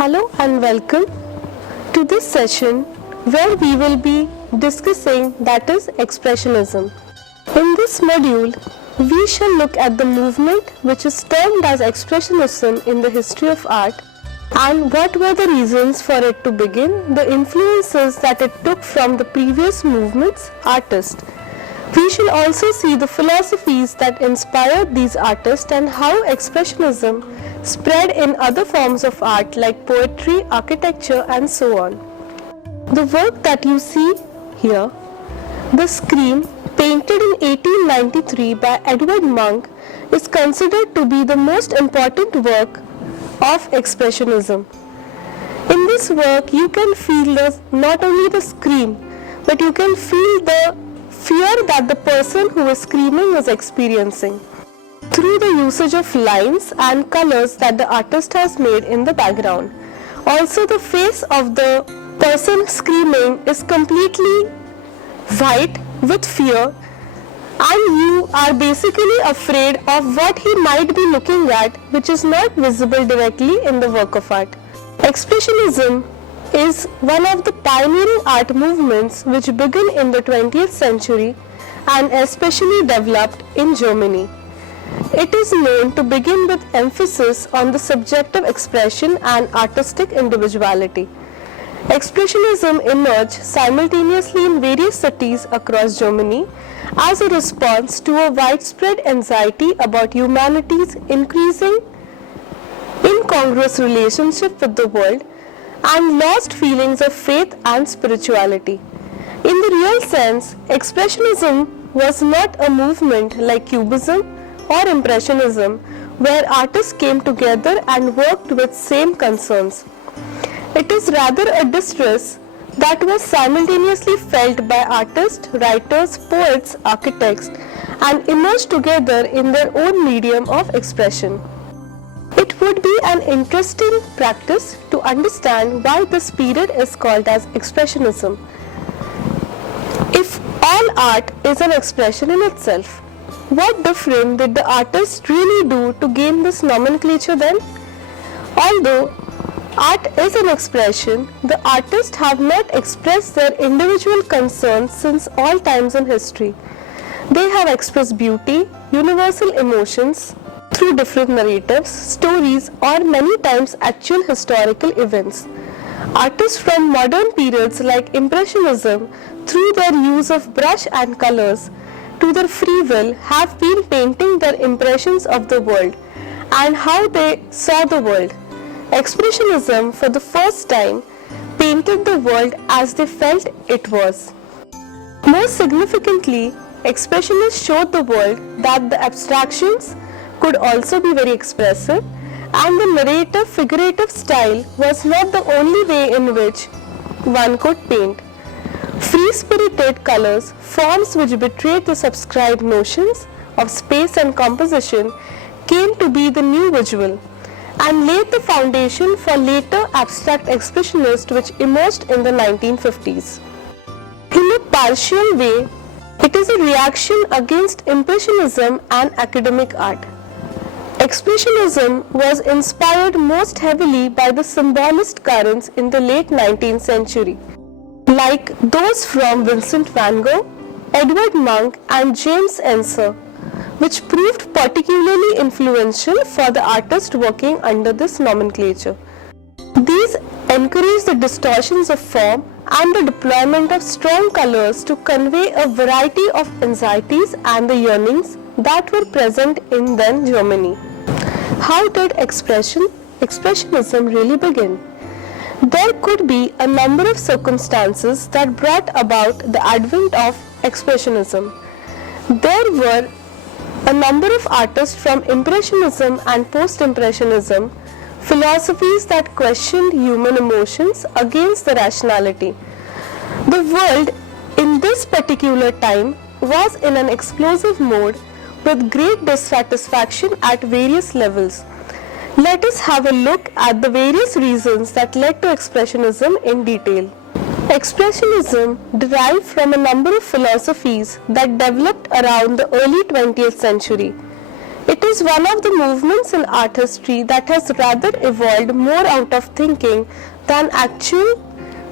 Hello and welcome to this session where we will be discussing that is Expressionism. In this module, we shall look at the movement which is termed as Expressionism in the history of art and what were the reasons for it to begin, the influences that it took from the previous movements, artists. We shall also see the philosophies that inspired these artists and how Expressionism spread in other forms of art like poetry, architecture and so on. The work that you see here, The Scream, painted in 1893 by Edward Munch, is considered to be the most important work of Expressionism. In this work, you can feel not only the scream, but you can feel the fear that the person who is screaming is experiencing through the usage of lines and colors that the artist has made in the background. Also, the face of the person screaming is completely white with fear, and you are basically afraid of what he might be looking at, which is not visible directly in the work of art. Expressionism is one of the pioneering art movements which began in the 20th century and especially developed in Germany. It is known to begin with emphasis on the subjective expression and artistic individuality. Expressionism emerged simultaneously in various cities across Germany as a response to a widespread anxiety about humanity's increasing incongruous relationship with the world and lost feelings of faith and spirituality. In the real sense, Expressionism was not a movement like Cubism or Impressionism, where artists came together and worked with same concerns. It is rather a distress that was simultaneously felt by artists, writers, poets, architects, and emerged together in their own medium of expression. It would be an interesting practice to understand why this period is called as Expressionism. If all art is an expression in itself, what different did the artist really do to gain this nomenclature then? Although art is an expression, the artists have not expressed their individual concerns since all times in history. They have expressed beauty, universal emotions, through different narratives, stories, or many times actual historical events. Artists from modern periods like Impressionism, through their use of brush and colors, to their free will, have been painting their impressions of the world and how they saw the world. Expressionism, for the first time, painted the world as they felt it was. Most significantly, Expressionists showed the world that the abstractions could also be very expressive, and the narrative figurative style was not the only way in which one could paint. Free-spirited colors, forms which betrayed the subscribed notions of space and composition, came to be the new visual and laid the foundation for later abstract expressionists which emerged in the 1950s. In a partial way, it is a reaction against Impressionism and academic art. Expressionism was inspired most heavily by the symbolist currents in the late 19th century, like those from Vincent van Gogh, Edward Munch and James Ensor, which proved particularly influential for the artists working under this nomenclature. These encouraged the distortions of form and the deployment of strong colors to convey a variety of anxieties and the yearnings that were present in then Germany. How did Expressionism really begin? There could be a number of circumstances that brought about the advent of Expressionism. There were a number of artists from Impressionism and Post-Impressionism, philosophies that questioned human emotions against the rationality. The world in this particular time was in an explosive mode with great dissatisfaction at various levels. Let us have a look at the various reasons that led to Expressionism in detail. Expressionism derived from a number of philosophies that developed around the early 20th century. It is one of the movements in art history that has rather evolved more out of thinking than actual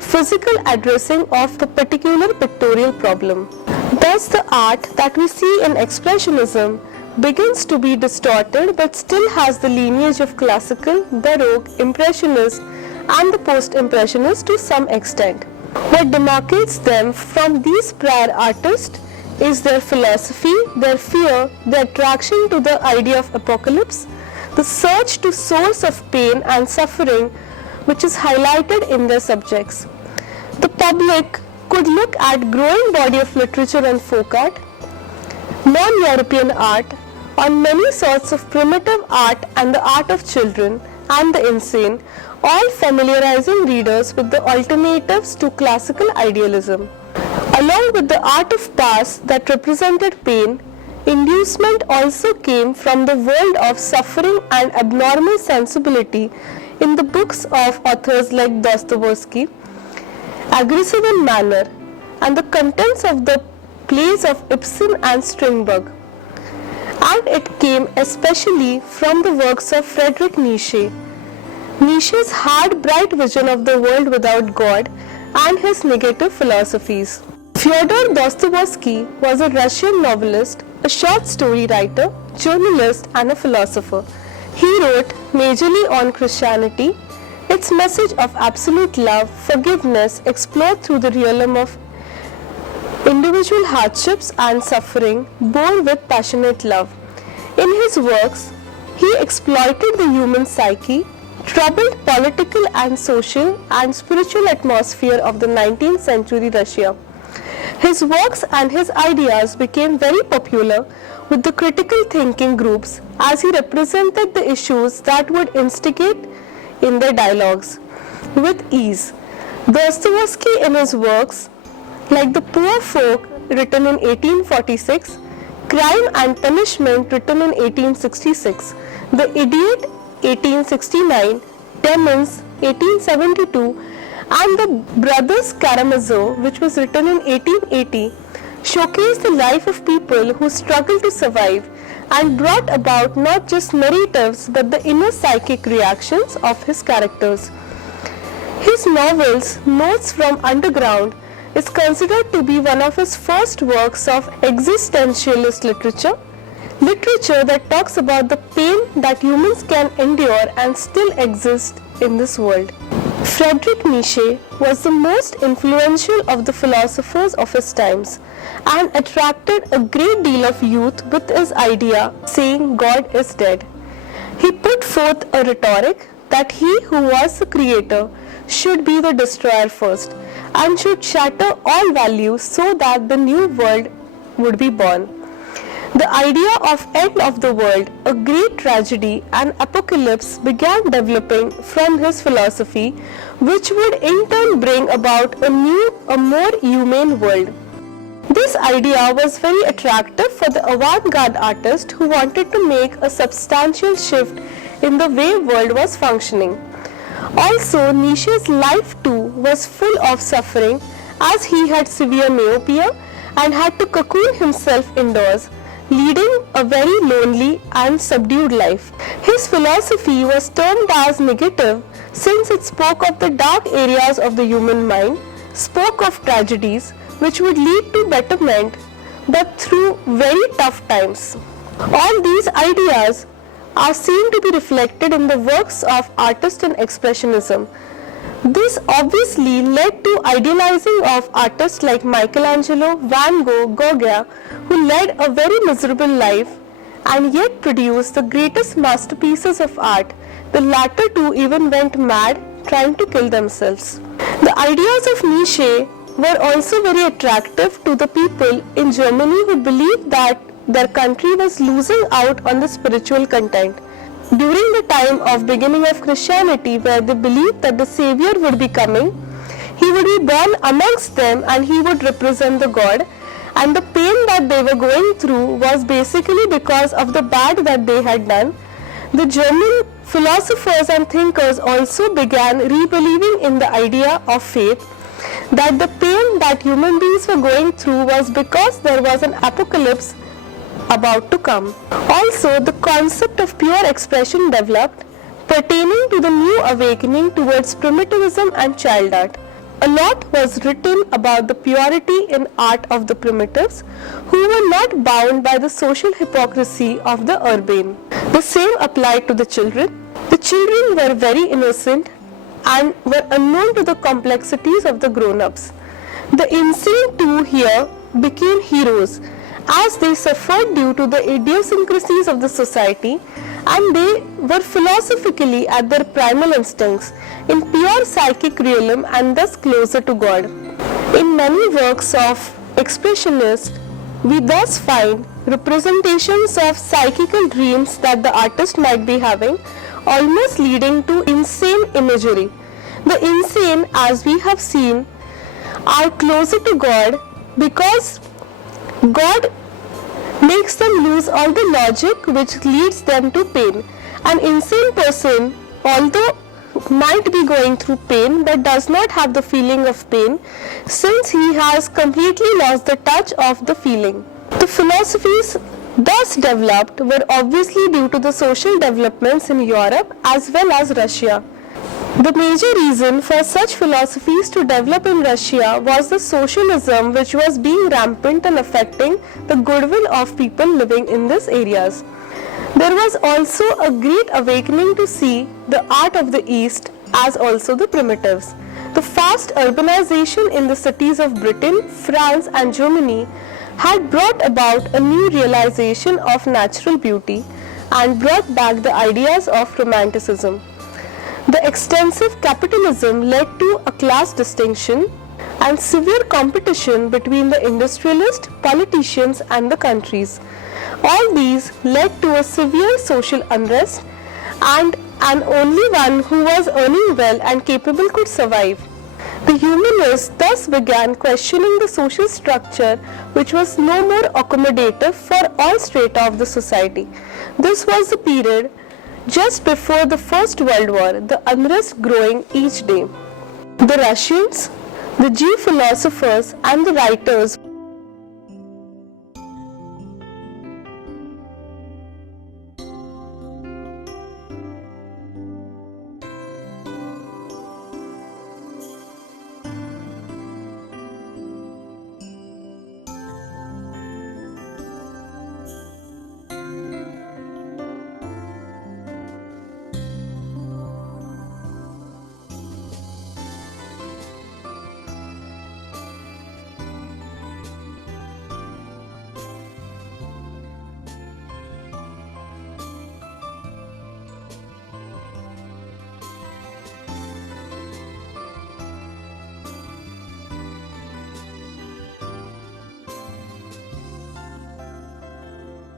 physical addressing of the particular pictorial problem. Thus, the art that we see in Expressionism begins to be distorted but still has the lineage of classical, Baroque, Impressionist and the Post-Impressionist to some extent. What demarcates them from these prior artists is their philosophy, their fear, their attraction to the idea of apocalypse, the search to source of pain and suffering which is highlighted in their subjects. The public could look at growing body of literature and folk art, non-European art, on many sorts of primitive art and the art of children and the insane, all familiarizing readers with the alternatives to classical idealism. Along with the art of past that represented pain, inducement also came from the world of suffering and abnormal sensibility in the books of authors like Dostoevsky, aggressive in manner, and the contents of the plays of Ibsen and Strindberg. And it came especially from the works of Friedrich Nietzsche. Nietzsche's hard, bright vision of the world without God and his negative philosophies. Fyodor Dostoevsky was a Russian novelist, a short story writer, journalist, and a philosopher. He wrote majorly on Christianity, its message of absolute love, forgiveness, explored through the realm of individual hardships and suffering, born with passionate love. In his works, he exploited the human psyche, troubled political and social and spiritual atmosphere of the 19th century Russia. His works and his ideas became very popular with the critical thinking groups as he represented the issues that would instigate in their dialogues with ease. Dostoevsky in his works like The Poor Folk written in 1846, Crime and Punishment written in 1866, The Idiot 1869, Demons 1872 and The Brothers Karamazov, which was written in 1880, showcased the life of people who struggled to survive and brought about not just narratives but the inner psychic reactions of his characters. His novels, Notes from Underground, is considered to be one of his first works of existentialist literature that talks about the pain that humans can endure and still exist in this world. Friedrich Nietzsche was the most influential of the philosophers of his times and attracted a great deal of youth with his idea saying God is dead. He put forth a rhetoric that he who was the creator should be the destroyer first and should shatter all values so that the new world would be born. The idea of end of the world, a great tragedy and apocalypse began developing from his philosophy, which would in turn bring about a more humane world. This idea was very attractive for the avant-garde artist who wanted to make a substantial shift in the way world was functioning. Also, Nietzsche's life too was full of suffering as he had severe myopia and had to cocoon himself indoors, leading a very lonely and subdued life. His philosophy was termed as negative since it spoke of the dark areas of the human mind, spoke of tragedies which would lead to betterment but through very tough times. All these ideas are seen to be reflected in the works of artists in Expressionism. This obviously led to idealizing of artists like Michelangelo, Van Gogh, Gauguin, who led a very miserable life and yet produced the greatest masterpieces of art. The latter two even went mad trying to kill themselves. The ideas of Nietzsche were also very attractive to the people in Germany who believed that their country was losing out on the spiritual content. During the time of beginning of Christianity, where they believed that the Savior would be coming, he would be born amongst them and he would represent the God, and the pain that they were going through was basically because of the bad that they had done. The German philosophers and thinkers also began rebelieving in the idea of faith, that the pain that human beings were going through was because there was an apocalypse about to come. Also, the concept of pure expression developed pertaining to the new awakening towards primitivism and child art. A lot was written about the purity in art of the primitives, who were not bound by the social hypocrisy of the urbane. The same applied to the children. The children were very innocent and were unknown to the complexities of the grown-ups. The insane too here became heroes, as they suffered due to the idiosyncrasies of the society, and they were philosophically at their primal instincts, in pure psychic realm and thus closer to God. In many works of expressionists, we thus find representations of psychical dreams that the artist might be having, almost leading to insane imagery. The insane, as we have seen, are closer to God because God makes them lose all the logic which leads them to pain. An insane person, although might be going through pain but does not have the feeling of pain, since he has completely lost the touch of the feeling. The philosophies thus developed were obviously due to the social developments in Europe as well as Russia. The major reason for such philosophies to develop in Russia was the socialism which was being rampant and affecting the goodwill of people living in these areas. There was also a great awakening to see the art of the East as also the primitives. The fast urbanization in the cities of Britain, France and Germany had brought about a new realization of natural beauty and brought back the ideas of romanticism. The extensive capitalism led to a class distinction and severe competition between the industrialists, politicians and the countries. All these led to a severe social unrest, and only one who was earning well and capable could survive. The humanists thus began questioning the social structure which was no more accommodative for all strata of the society. This was the period just before the First World War, the unrest growing each day. The Russians, the Jew philosophers and the writers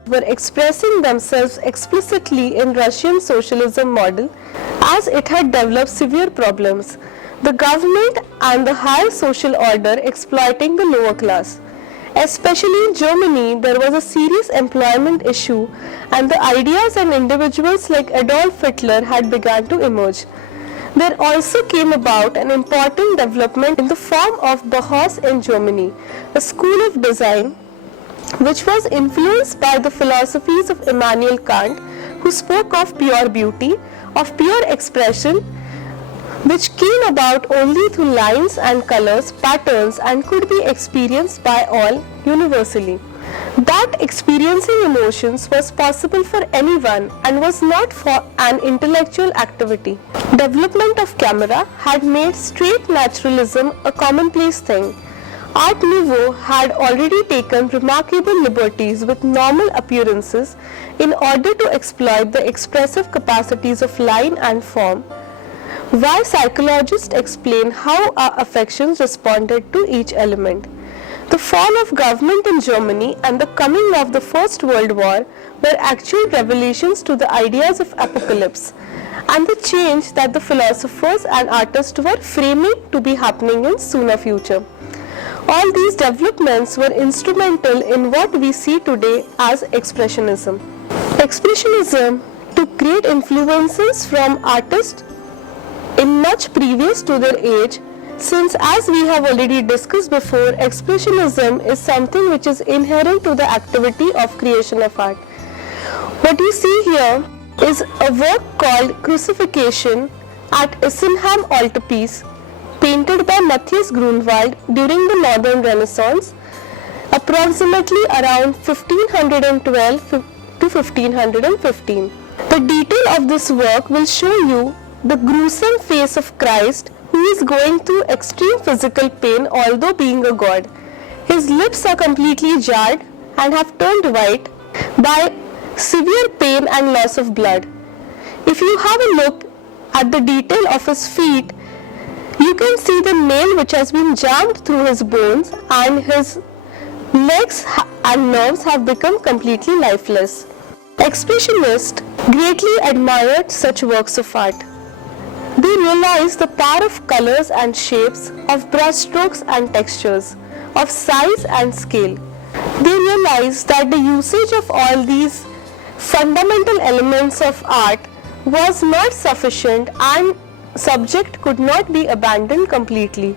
were expressing themselves explicitly in Russian socialism model as it had developed severe problems. The government and the higher social order exploiting the lower class. Especially in Germany, there was a serious employment issue and the ideas and individuals like Adolf Hitler had begun to emerge. There also came about an important development in the form of Bauhaus in Germany, a school of design which was influenced by the philosophies of Immanuel Kant, who spoke of pure beauty, of pure expression, which came about only through lines and colors, patterns, and could be experienced by all universally. That experiencing emotions was possible for anyone and was not for an intellectual activity. Development of camera had made straight naturalism a commonplace thing. Art Nouveau had already taken remarkable liberties with normal appearances in order to exploit the expressive capacities of line and form. Why psychologists explain how our affections responded to each element. The fall of government in Germany and the coming of the First World War were actual revelations to the ideas of apocalypse and the change that the philosophers and artists were framing to be happening in sooner future. All these developments were instrumental in what we see today as Expressionism. Expressionism took great influences from artists in much previous to their age, Since, as we have already discussed before, expressionism is something which is inherent to the activity of creation of art. What you see here is a work called Crucifixion at Isenham Altarpiece, painted by Matthias Grunewald during the Northern Renaissance, approximately around 1512 to 1515. The detail of this work will show you the gruesome face of Christ, who is going through extreme physical pain although being a god. His lips are completely jarred and have turned white by severe pain and loss of blood. If you have a look at the detail of his feet, you can see the nail which has been jammed through his bones, and his legs and nerves have become completely lifeless. Expressionists greatly admired such works of art. They realized the power of colors and shapes, of brushstrokes and textures, of size and scale. They realized that the usage of all these fundamental elements of art was not sufficient and subject could not be abandoned completely.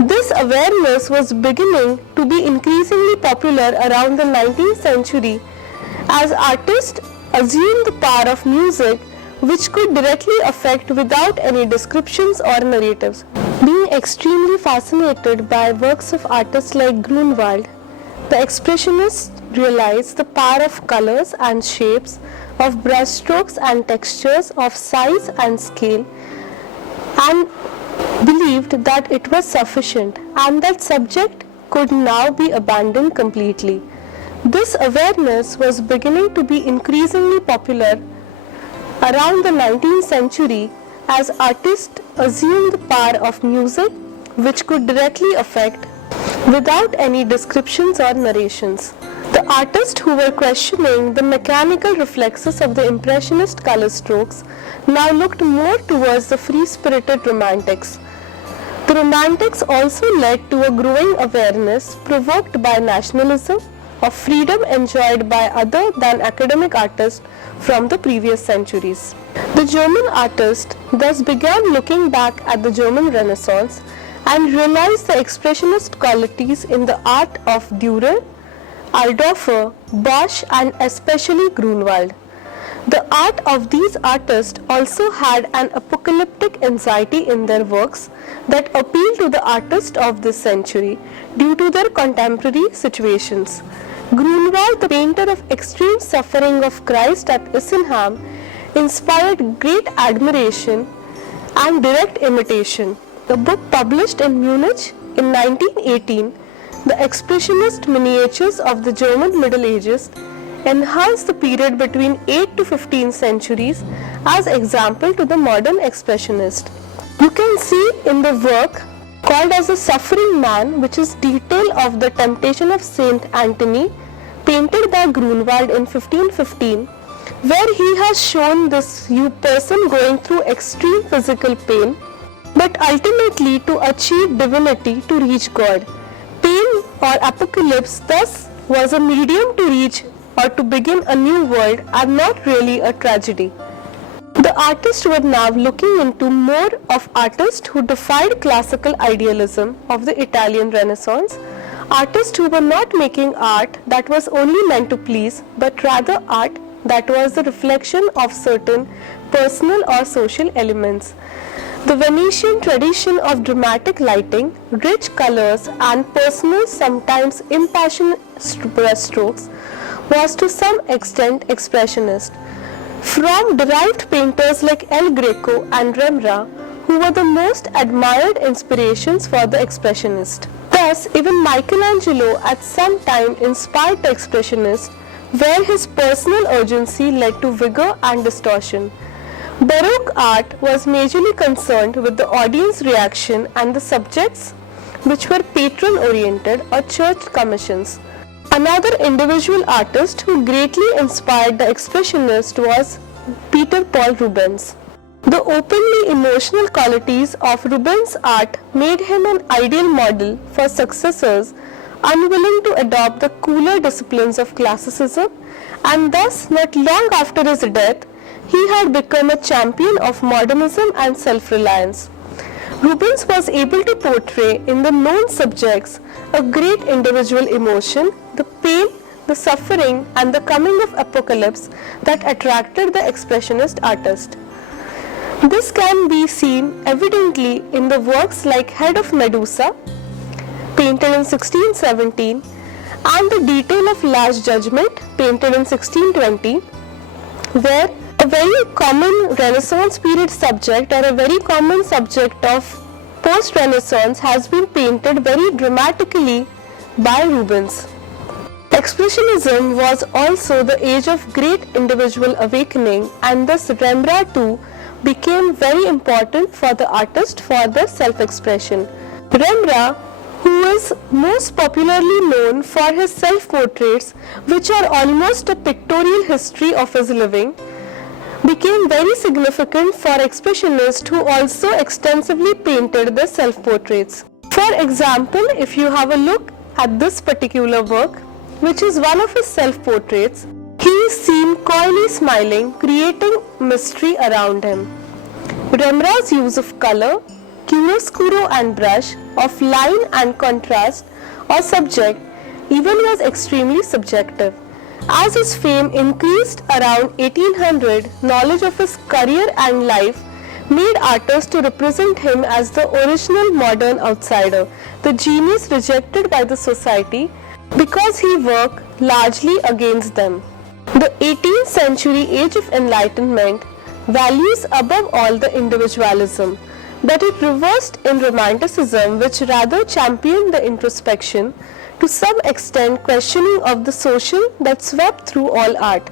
This awareness was beginning to be increasingly popular around the 19th century as artists assumed the power of music, which could directly affect without any descriptions or narratives. Being extremely fascinated by works of artists like Grunewald, the expressionists realized the power of colors and shapes, of brushstrokes and textures, of size and scale, and believed that it was sufficient and that subject could now be abandoned completely. This awareness was beginning to be increasingly popular around the 19th century as artists assumed the power of music, which could directly affect without any descriptions or narrations. The artists who were questioning the mechanical reflexes of the Impressionist color strokes now looked more towards the free-spirited Romantics. The Romantics also led to a growing awareness provoked by nationalism of freedom enjoyed by other than academic artists from the previous centuries. The German artists thus began looking back at the German Renaissance and realized the expressionist qualities in the art of Dürer, Aldorfer, Bosch, and especially Grunewald. The art of these artists also had an apocalyptic anxiety in their works that appealed to the artists of this century due to their contemporary situations. Grunewald, the painter of extreme suffering of Christ at Isenham, inspired great admiration and direct imitation. The book published in Munich in 1918, The Expressionist Miniatures of the German Middle Ages, enhanced the period between 8th to 15th centuries as example to the modern expressionist. You can see in the work called as The Suffering Man, which is detail of the temptation of Saint Anthony, painted by Grunewald in 1515, where he has shown this person going through extreme physical pain, but ultimately to achieve divinity, to reach God. Pain or apocalypse thus was a medium to reach or to begin a new world and not really a tragedy. The artists were now looking into more of artists who defied classical idealism of the Italian Renaissance, artists who were not making art that was only meant to please, but rather art that was the reflection of certain personal or social elements. The Venetian tradition of dramatic lighting, rich colors, and personal, sometimes impassioned brushstrokes was to some extent expressionist. From derived painters like El Greco and Rembrandt, who were the most admired inspirations for the expressionist. Thus, even Michelangelo at some time inspired the expressionist, where his personal urgency led to vigor and distortion. Baroque art was majorly concerned with the audience reaction and the subjects, which were patron-oriented or church commissions. Another individual artist who greatly inspired the expressionist was Peter Paul Rubens. The openly emotional qualities of Rubens' art made him an ideal model for successors unwilling to adopt the cooler disciplines of classicism, and thus not long after his death, he had become a champion of modernism and self-reliance. Rubens was able to portray in the known subjects a great individual emotion, the pain, the suffering, and the coming of apocalypse that attracted the expressionist artist. This can be seen evidently in the works like Head of Medusa, painted in 1617, and The Detail of Last Judgment, painted in 1620, where a very common Renaissance period subject or a very common subject of post-Renaissance has been painted very dramatically by Rubens. Expressionism was also the age of great individual awakening, and thus Rembrandt too became very important for the artist for their self-expression. Rembrandt, who is most popularly known for his self-portraits, which are almost a pictorial history of his living, became very significant for expressionists who also extensively painted their self-portraits. For example, if you have a look at this particular work, which is one of his self-portraits, he is seen coyly smiling, creating mystery around him. Rembrandt's use of color, chiaroscuro and brush, of line and contrast or subject even was extremely subjective. As his fame increased around 1800, knowledge of his career and life made artists to represent him as the original modern outsider, the genius rejected by the society because he worked largely against them. The 18th century age of enlightenment values above all the individualism, but it reversed in Romanticism, which rather championed the introspection, to some extent questioning of the social that swept through all art.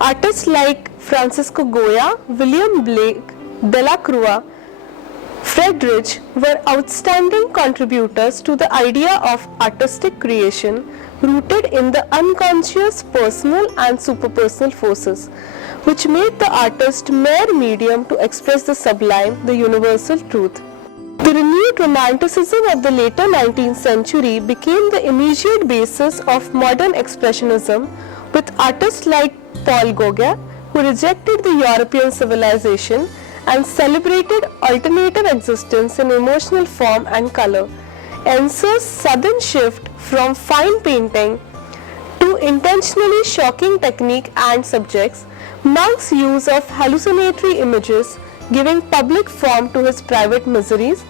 Artists like Francisco Goya, William Blake, Delacroix, Friedrich were outstanding contributors to the idea of artistic creation rooted in the unconscious personal and superpersonal forces, which made the artist mere medium to express the sublime, the universal truth. The renewed Romanticism of the later 19th century became the immediate basis of modern expressionism, with artists like Paul Gauguin, who rejected the European civilization and celebrated alternative existence in emotional form and color. Enser's sudden shift from fine painting to intentionally shocking technique and subjects, Munch's use of hallucinatory images giving public form to his private miseries,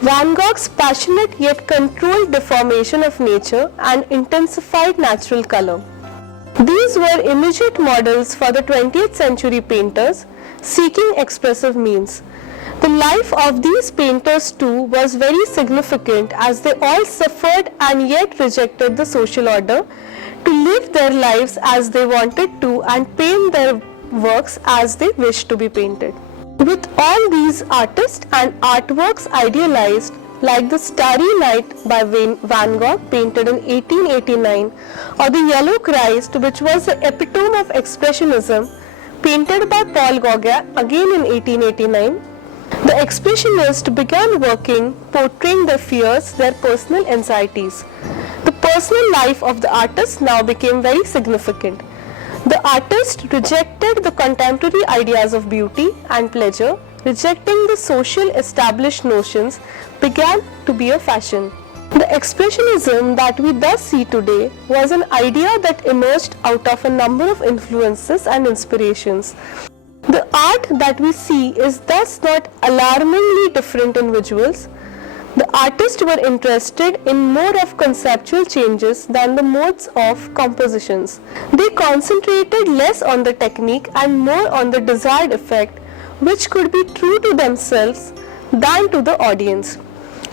Van Gogh's passionate yet controlled deformation of nature and intensified natural color. These were immediate models for the 20th century painters seeking expressive means. The life of these painters too was very significant, as they all suffered and yet rejected the social order to live their lives as they wanted to and paint their works as they wished to be painted. With all these artists and artworks idealized, like the Starry Night by Van Gogh, painted in 1889, or the Yellow Christ, which was the epitome of Expressionism, painted by Paul Gauguin again in 1889, the Expressionists began working, portraying their fears, their personal anxieties. The personal life of the artist now became very significant. The artist rejected the contemporary ideas of beauty and pleasure, rejecting the social established notions began to be a fashion. The expressionism that we thus see today was an idea that emerged out of a number of influences and inspirations. The art that we see is thus not alarmingly different in visuals. The artists were interested in more of conceptual changes than the modes of compositions. They concentrated less on the technique and more on the desired effect, which could be true to themselves than to the audience.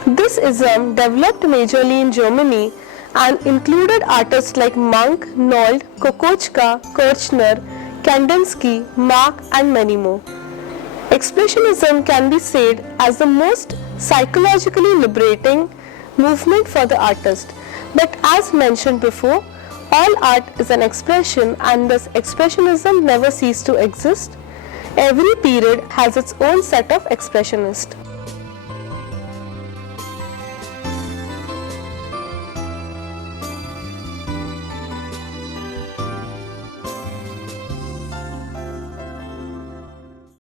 This ism developed majorly in Germany and included artists like Munch, Nold, Kokoschka, Kirchner, Kandinsky, Mark, and many more. Expressionism can be said as the most psychologically liberating movement for the artist. But as mentioned before, all art is an expression, and thus expressionism never ceased to exist. Every period has its own set of expressionists.